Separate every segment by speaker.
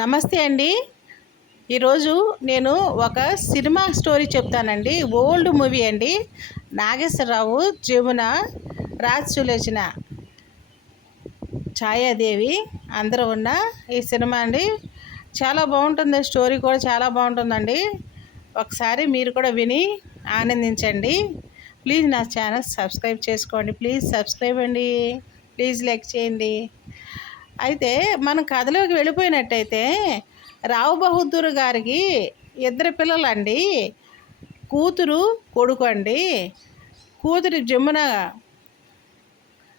Speaker 1: నమస్తే అండి. ఈరోజు నేను ఒక సినిమా స్టోరీ చెప్తానండి. ఓల్డ్ మూవీ అండి. నాగేశ్వరరావు జమున రాజ్ సులోచన ఛాయాదేవి. అందరూ ఉన్న ఈ సినిమా అండి. చాలా బాగుంటుంది. స్టోరీ కూడా చాలా బాగుంటుందండి. ఒకసారి మీరు కూడా విని ఆనందించండి. ప్లీజ్ నా ఛానల్ సబ్స్క్రైబ్ చేసుకోండి. ప్లీజ్ సబ్స్క్రైబ్ అండి. ప్లీజ్ లైక్ చేయండి. అయితే మనం కథలోకి వెళ్ళిపోయినట్టయితే రావు బహదూర్ గారికి ఇద్దరు పిల్లలండి. కూతురు కొడుకు అండి. కూతురు జమున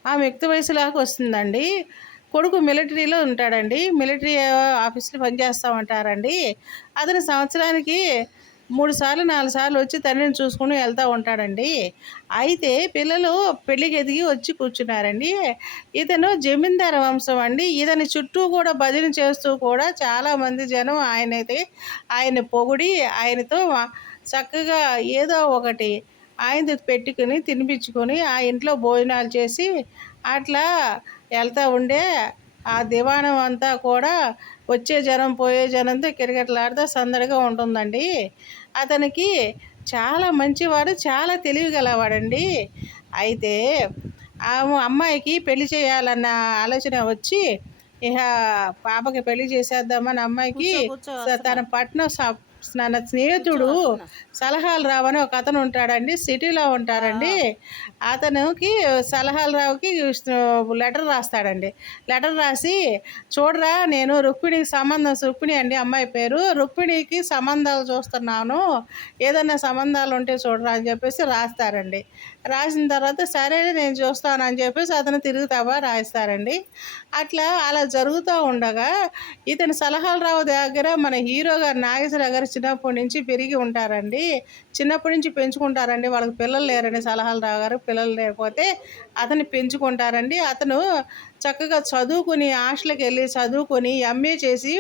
Speaker 1: ఆమె యుక్త వయసులాగా వస్తుందండి. కొడుకు మిలిటరీలో ఉంటాడండి. మిలిటరీ ఆఫీస్లో పనిచేస్తూ ఉంటారండి. అతను సంవత్సరానికి మూడు సార్లు నాలుగు సార్లు వచ్చి తండ్రిని చూసుకుని వెళ్తూ ఉంటాడండి. అయితే పిల్లలు పెళ్ళికి ఎదిగి వచ్చి కూర్చున్నారండి. ఇతను జమీందార వంశం అండి. ఇతని చుట్టూ కూడా భజన చేస్తూ కూడా చాలామంది జనం ఆయనైతే ఆయన పొగిడి ఆయనతో చక్కగా ఏదో ఒకటి ఆయన పెట్టుకుని తినిపించుకొని ఆ ఇంట్లో భోజనాలు చేసి అట్లా వెళ్తూ ఉండే ఆ దివాణం అంతా కూడా వచ్చే జనం పోయే జనంతో కిరగట్లాడుతూ సందడిగా ఉంటుందండి. అతనికి చాలా మంచివాడు చాలా తెలివి గలవాడండి అయితే ఆ అమ్మాయికి పెళ్ళి చేయాలన్న ఆలోచన వచ్చి ఇక పాపకి పెళ్ళి చేసేద్దామని అమ్మాయికి తన పట్నం నా స్నేహితుడు సలహాలు రావని ఒక అతను ఉంటాడండి సిటీలో ఉంటారండి అతనికి సలహాలు రావుకి లెటర్ రాస్తాడండి. లెటర్ రాసి చూడరా నేను రుక్మిణికి సంబంధం రుక్మిణి అండి అమ్మాయి పేరు. రుక్మిణికి సంబంధాలు చూస్తున్నాను. ఏదైనా సంబంధాలు ఉంటే చూడరా అని చెప్పేసి రాస్తారండి. రాసిన తర్వాత సరే నేను చూస్తాను అని చెప్పేసి అతను తిరుగుతావా రాయిస్తారండి. అట్లా అలా జరుగుతూ ఉండగా ఇతని సలహాలు రావు దగ్గర మన హీరో గారు నాగేశ్వర గారు చిన్నప్పటి నుంచి పెరిగి ఉంటారండి. చిన్నప్పటి నుంచి పెంచుకుంటారండి. వాళ్ళకి పిల్లలు లేరండి సలహాలు రాగారు పిల్లలు లేకపోతే అతన్ని పెంచుకుంటారండి. అతను చక్కగా చదువుకుని హాస్టల్కి వెళ్ళి చదువుకొని ఎంఏ చేసి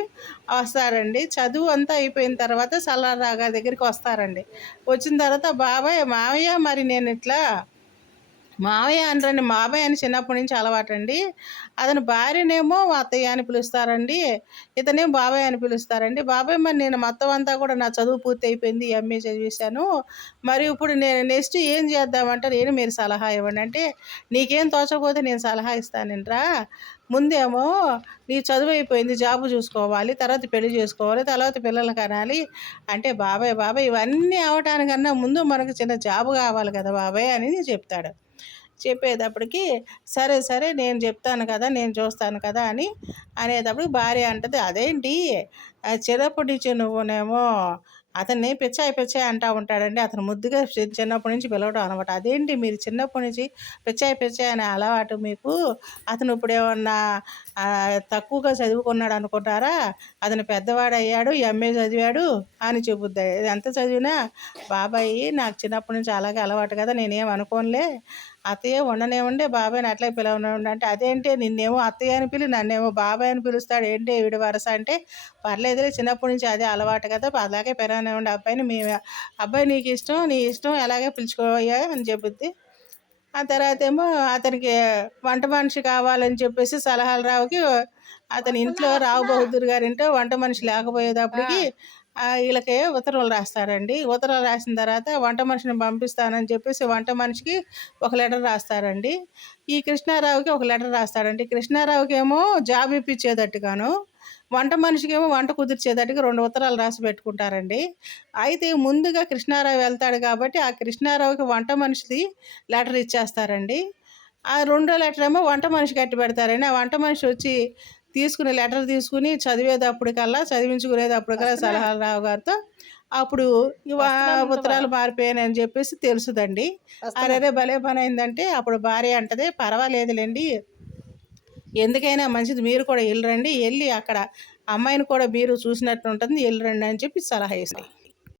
Speaker 1: వస్తారండి. చదువు అంతా అయిపోయిన తర్వాత సలహా రాగారి దగ్గరికి వస్తారండి. వచ్చిన తర్వాత బాబాయ్ మావయ్య మరి నేను ఇట్లా మావయ్య అనరండి. మావయ్య అని చిన్నప్పటి నుంచి అలవాటండి. అతని భార్యనేమో అత్తయ్య అని పిలుస్తారండి. ఇతనేమో బాబాయ్ అని పిలుస్తారండి. బాబాయ్ మరి నేను మొత్తం అంతా కూడా నా చదువు పూర్తి అయిపోయింది. ఎంఏ చదివేశాను. మరి ఇప్పుడు నేను నెక్స్ట్ ఏం చేద్దామంటే నేను మీరు సలహా ఇవ్వండి. అంటే నీకేం తోచకపోతే నేను సలహా ఇస్తానంట్రా. ముందేమో నీ చదువు అయిపోయింది. జాబ్ చూసుకోవాలి. తర్వాత పెళ్ళి చేసుకోవాలి. తర్వాత పిల్లలు కనాలి. అంటే బాబాయ్ బాబాయ్ ఇవన్నీ అవటానికన్నా ముందు మనకు చిన్న జాబ్ కావాలి కదా బాబాయ్ అని చెప్తాడు. చెప్పేటప్పటికి సరే సరే నేను చెప్తాను కదా నేను చూస్తాను కదా అని అనేటప్పుడు భార్య అంటది అదేంటి? చిన్నప్పటి నుంచి నువ్వునేమో అతన్ని పిచ్చాయి పిచ్చాయి అంటూ ఉంటాడండి. అతను ముద్దుగా చిన్నప్పటి నుంచి పిలవడం అనమాట. అదేంటి మీరు చిన్నప్పటి నుంచి పిచ్చాయి పిచ్చాయి అనే అలవాటు మీకు? అతను ఇప్పుడు ఏమన్నా తక్కువగా చదువుకున్నాడు అనుకుంటారా? అతను పెద్దవాడు అయ్యాడు ఎంఏ చదివాడు అని చెబుద్ది. ఎంత చదివినా బాబాయ్ నాకు చిన్నప్పటి నుంచి అలాగే అలవాటు కదా నేనేం అనుకోనులే. అత్తయ్య ఉండనివ్వండి బాబాయ్ని అట్లే పిలవనివ్వండి అంటే అదేంటి? నిన్నేమో అత్తయ్య అని పిలి నన్నేమో బాబాయ్ అని పిలుస్తాడు. ఏంటి వీడి వరస అంటే పర్లేదులే చిన్నప్పటి నుంచి అదే అలవాటు కదా అలాగే పిలవనివ్వండి అబ్బాయిని. మీ అబ్బాయి నీకు ఇష్టం నీ ఇష్టం ఎలాగే పిలుచుకోవయ్యా అని చెబుద్ది. ఆ తర్వాత ఏమో అతనికి వంట మనిషి కావాలని చెప్పేసి సలహాలు రావుకి అతని ఇంట్లో రావు బహదూర్ గారి ఇంట్లో వంట మనిషి లేకపోయేటప్పటికి వీళ్ళకి ఉత్తర్వులు రాస్తారండి. ఉత్తర్వులు రాసిన తర్వాత వంట మనిషిని పంపిస్తానని చెప్పేసి వంట మనిషికి ఒక లెటర్ రాస్తారండి. ఈ కృష్ణారావుకి ఒక లెటర్ రాస్తారండి కృష్ణారావుకి ఏమో జాబ్ ఇప్పించేటట్టుగాను వంట మనిషికి ఏమో వంట కుదిర్చేటట్టుగా రెండు ఉత్తరాలు రాసి పెట్టుకుంటారండి. అయితే ముందుగా కృష్ణారావు వెళ్తాడు కాబట్టి ఆ కృష్ణారావుకి వంట మనిషిది లెటర్ ఇచ్చేస్తారండి. ఆ రెండో లెటర్ ఏమో వంట మనిషి కట్టి పెడతారండి ఆ వంట మనిషి వచ్చి తీసుకుని లెటర్ తీసుకుని చదివేటప్పటికల్లా చదివించుకునేటప్పటికల్లా సలహాలు రావు గారితో అప్పుడు ఉత్తరాలు మారిపోయానని చెప్పేసి తెలుసుదండి. అరే భలే పని అయిందంటే అప్పుడు భార్య అంటది పర్వాలేదులేండి ఎందుకైనా మంచిది మీరు కూడా వెళ్ళరండి వెళ్ళి అక్కడ అమ్మాయిని కూడా మీరు చూసినట్టు ఉంటుంది వెళ్ళరండి అని చెప్పి సలహా ఇస్తాయి.